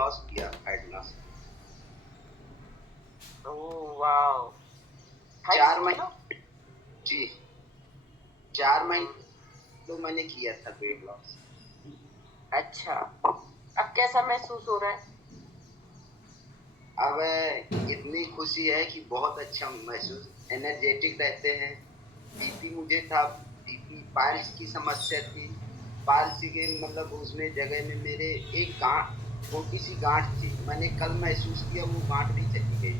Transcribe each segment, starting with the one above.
Loss किया, fat loss. Oh wow, 4 2.5 kilo. महीने। जी, 4 हम्म, महीने तो मैंने किया था वेट लॉस। अच्छा, अब कैसा महसूस हो रहा है? अब इतनी खुशी है कि बहुत अच्छा महसूस, एनर्जेटिक रहते हैं। बीपी मुझे था, बीपी पाइल्स की समस्या थी। पाइल्स के मतलब उसमें जगह में मेरे एक गांठ, छोटी सी गांठ थी, मैंने कल महसूस किया वो गांठ भी चली गई।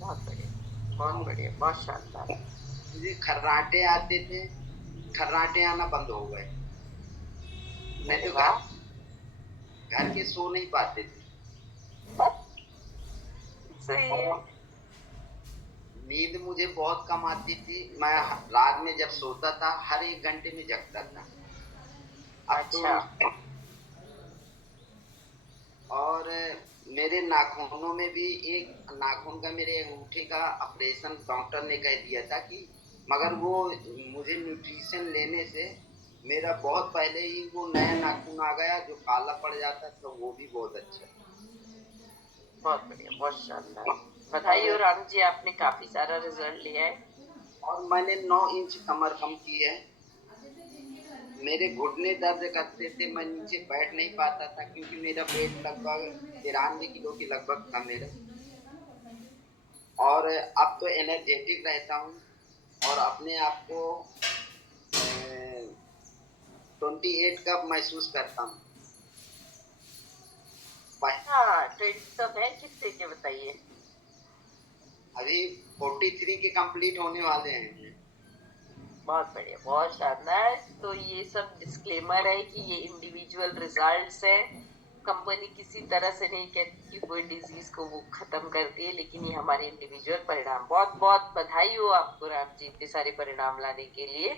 बहुत बढ़िया, तो बहुत बढ़िया, बहुत शानदार। मुझे खर्राटे आते थे, खर्राटे आना बंद हो गए। नहीं अरे तो घर वाह, घर के सो नहीं पाते थे। सही है। और नींद मुझे बहुत कम आती थी, मैं रात में जब सोता था हर 1 घंटे में जगता था। अब तो अच्छा, और मेरे नाखूनों में भी, एक नाखून का, मेरे अंगूठे का ऑपरेशन डॉक्टर ने कह दिया था कि, मगर वो मुझे न्यूट्रिशन लेने से मेरा बहुत पहले ही वो नया नाखून आ गया जो काला पड़ जाता था, वो भी बहुत अच्छा। बहुत बढ़िया, बहुत शानदार। और बधाई हो राम जी, आपने काफी सारा रिजल्ट लिया है। और मैंने 9 इंच कमर कम की है। मेरे घुटने दर्द करते थे, मैं नीचे बैठ नहीं पाता था क्योंकि मेरा वेट लगभग 93 किलो के लगभग था मेरा। और अब तो एनर्जेटिक रहता हूँ और अपने आप को 28 का महसूस करता हूँ। हाँ, 20 कब है, कितने के बताइए? अभी 43 के कंप्लीट होने वाले हैं। बहुत बढ़िया, बहुत शानदार। तो ये सब डिस्क्लेमर है कि ये इंडिविजुअल रिजल्ट्स है। कंपनी किसी तरह से नहीं कहती कि कोई डिजीज को वो खत्म करती है, लेकिन ये हमारे इंडिविजुअल परिणाम। बहुत बहुत बधाई हो आपको राम जी, इतने सारे परिणाम लाने के लिए।